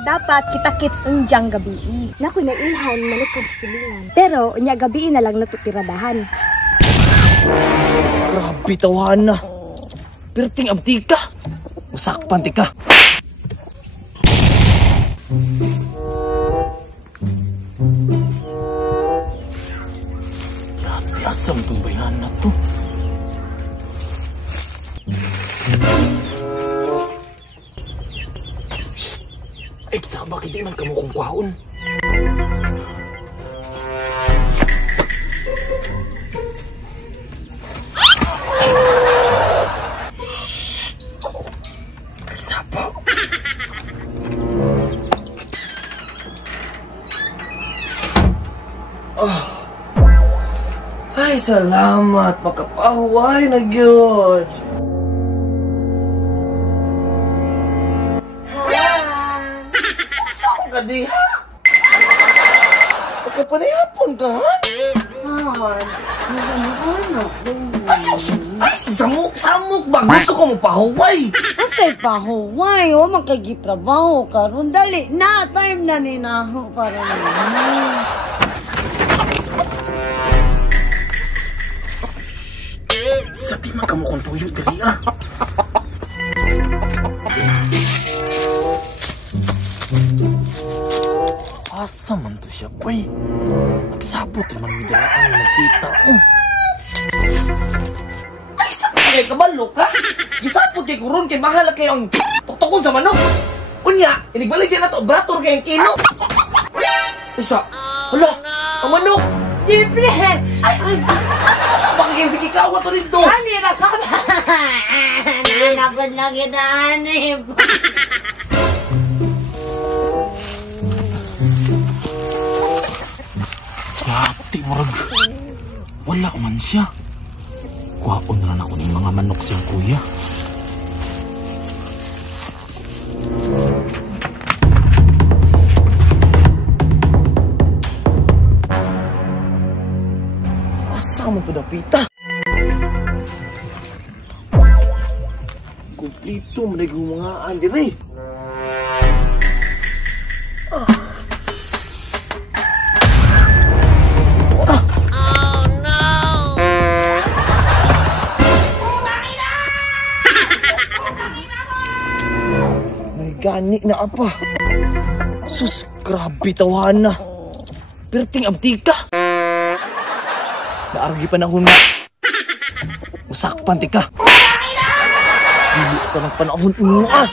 Dapat kita kits unjang gabi. Naku na ilhan manukog silingan. Pero unya gabi na lang natutiradahan. Grabe tawahan na. Perting abdi ka. Usakpan ti ka. Asam itong bayan na to. Ay, sabak hindi man kamu kong kwaon. Ay, sabak. Ay, salamat. Makapahuway na gyud. Saan ka diha? Pagkapanayapon ka, ha? Ay, samuk ba? Gusto ko mo pahuway. Asay pahuway, o makagitrabaho karon dali na time na ninaho para naman. Sa di man kamo kong tuyo dali, ah. Asa man to siya, boy? Nagsabot naman may dalaan na nakita, oh. Ay, saan ka kay kabalo ka? Gisapot kay kuron kay mahala kayong tuktukon sa manok. Unya, inigbaligyan na to, brator kayong kino. Isa, hala, ang manok. Siyempre! Ay, saan ba kaging sige kawa to dito? Ani na ka ba? Nanapad lang kita, Hanip. Dati, murag. Wala man siya. Kuhaon na lang ako ng mga manok siyang kuya. Asa mo to dapita? Kumplito mo na yung mga andiri. Gani na apa. Sus, grabe tawahan na. Perting abdi ka. Naargi panahon na. Usakpan ti ka. Bilis ka ng panahon mo, ah.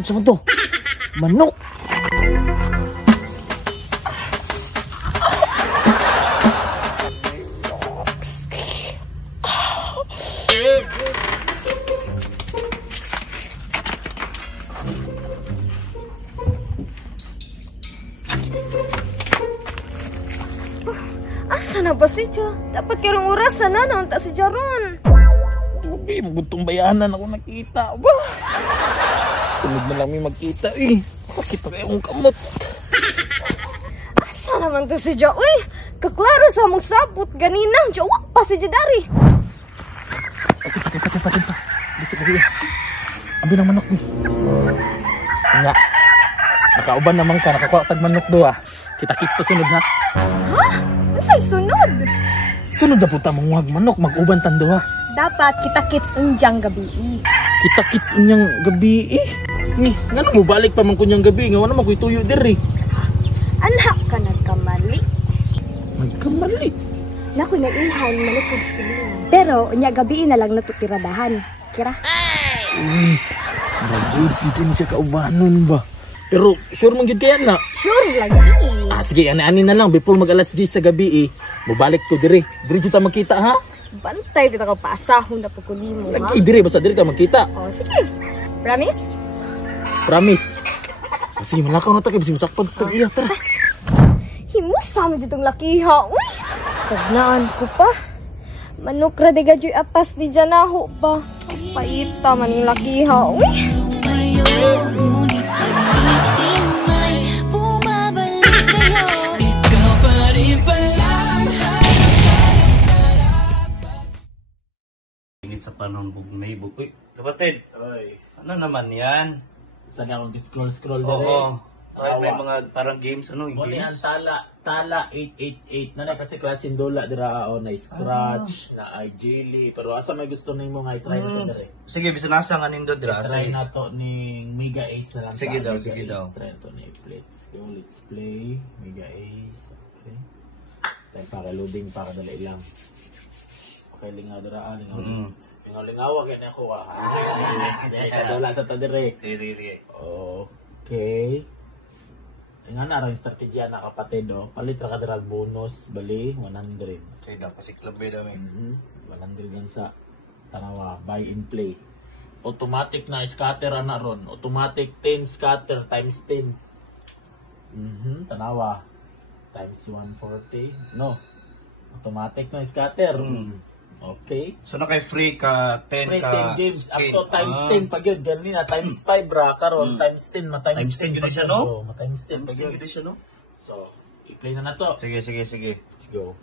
Ano sa to? Manok. Asa na ba si Jo? Dapat karong orasan na naunta si Jaron. Dubi, magutong bayanan ako nakita. Ba? Sunod na lang may magkita, eh. Sakit pa kayong kamot. Asa naman to si Jo? Uy, kaklaro sa mong sapot ganina. Jo, wak pa si Jo dari. Pati. Bisa ka siya. Ambil ang manok, eh. Nga. Nakauban naman ka. Nakakuha tag manok do, ah. Kita-kita sunod, ha? Ha? Nasa'y sunod? Sunod na puta mong huwag manok, mag-uban tando, ha? Dapat kita kits unjang gabi. Kita-kits unyang gabi, eh. Nga na mo, balik pa man kunyang gabi. Nga naman ko'y tuyo diri. Anak ka nagkamali. Nagkamali? Naku na ilhan manukog silingan. Pero unya gabi na lang natutiradahan. Kira? Uy, maragod, sige na siya kaubanon ba? Pero sure mong gid kaya na? Sure lagi. Sige, ani-ani na lang. Before mag-alas 10 sa gabi, eh. Mubalik ko diri. Diri dito magkita, ha? Bantay dito ka paasahon na pagkuli mo, ha? Lagi diri, basta diri ka magkita. Oh, sige. Promise? Promise. Sige, malakaw na ta kay bising sakpan sa iya, tara. Himusa mo ditong lakiha, uy. Tagnaan ko pa. Manok ra de gadyoy apas di janaho pa. Paita man yung lakiha, uy. mainit sa panahon bugnay. Uy, kapatid, Oy, ano naman yan? saan akong scroll na rin? Oo. Kahit may mga parang games, ano, yung Muna ang games? tala 888 na kasi klasin dola dira na scratch na ay jelly pero asa may gusto nimo nga i-try na to dire. Sige, bisanasa nga nindo dira. Try Sige. na to ni Mega Ace na lang. Sige daw, Mega sige Ace. daw. Try to ni let's go, let's play Mega Ace. Okay. Tayo para loading para dali lang. Okay, lingaw dira, lingaw. Lingaw kay na ako. Sige, sa dola sa ta dire. Sige. Okay. Nga na rin strategya na kapatid palit ra ka drag bonus bali 100. Sige daw, pasiklabe daw eh. 100 yan sa tanawa buy and play. Automatic na scatter ana ron. Automatic 10 scatter times 10. Tanawa times 140. No. Automatic na scatter. Okay. So na kay free ka 10 Free ka 10 games up spin. to times 10 pag yun ganina times 5 ra karon times 10 Times 10 yun siya, no? times 10 pag Times yun. 10 siya, no? So, i-play na to. Sige. Let's go.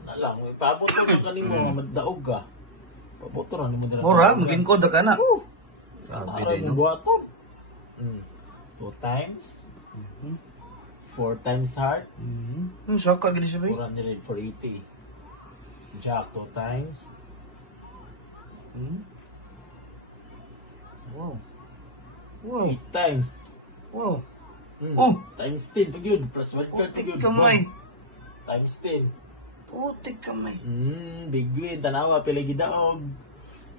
Ano lang, may paboto na kanimo nga magdaog ka. Paboto ra nimo dira. Mura, maglingkod ka na. Grabe Para din, mo no? buhaton. 2 times. 4 times heart. Saka gini siya, bay. 400 for 80. Jack 2 times. Wow. 8 times. Wow. Oh! Times 10 pag yun. Plus 1 card pag Putik yun. kamay. Times 10. Putik kamay. Big win. Tanawa pila gidaog.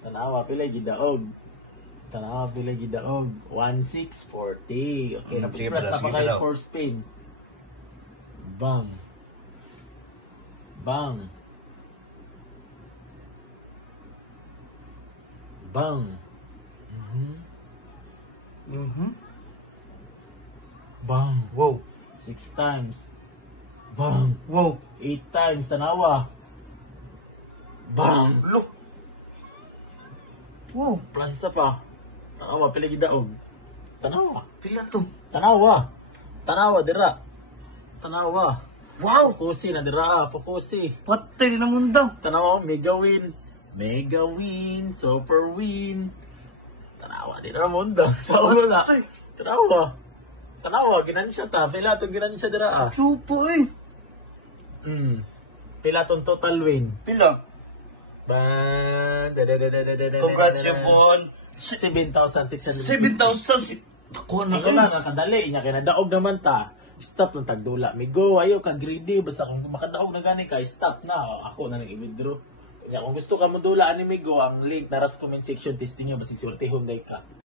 Tanawa pila gidaog. 1640. Okay, Sige, press na sige pa kayo daw. for spin. Bang. Bang. Bang. Bang. Wow. 6 times. Bang. Wow. 8 times. Tanawa. Bang. Look. Wow. Plus isa pa. Tanawa, pila gidaog. Tanawa. Pila to. Tanawa. Tanawa, dira. Tanawa. Wow. Fokusi na dira, fokusi. Patay din naman daw. Tanawa, mega win. Mega win, super win. Tanawa, di na mundo. Sa ulo na. Patay. Tanawa. Tanawa, ginan siya ta. Pila itong ginan siya dira. Chupo eh. Pila itong total win. Pila. Ban. Congrats yung bon. 7,600. 7,000. Ako na Ikaw na nakadali niya kaya nadaog naman ta. Stop ng tagdula. Migo, ayo ka greedy basta kung makadaog na gani ka, stop na. Ako na nang i-withdraw. Kaya kung gusto ka mo dulaan ni Migo, ang link nara sa comment section testing niya basi surtihon day ka.